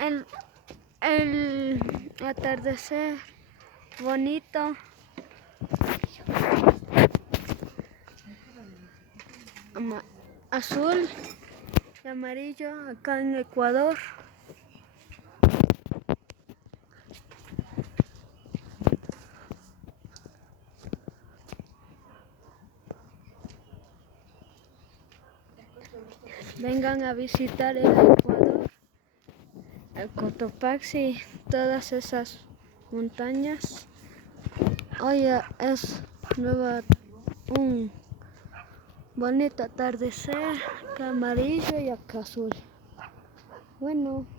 el, el atardecer bonito. Azul y amarillo acá en Ecuador. Vengan a visitar el Ecuador, el Cotopaxi, todas esas montañas. Hoy es un bonito atardecer, acá amarillo y acá azul. Bueno.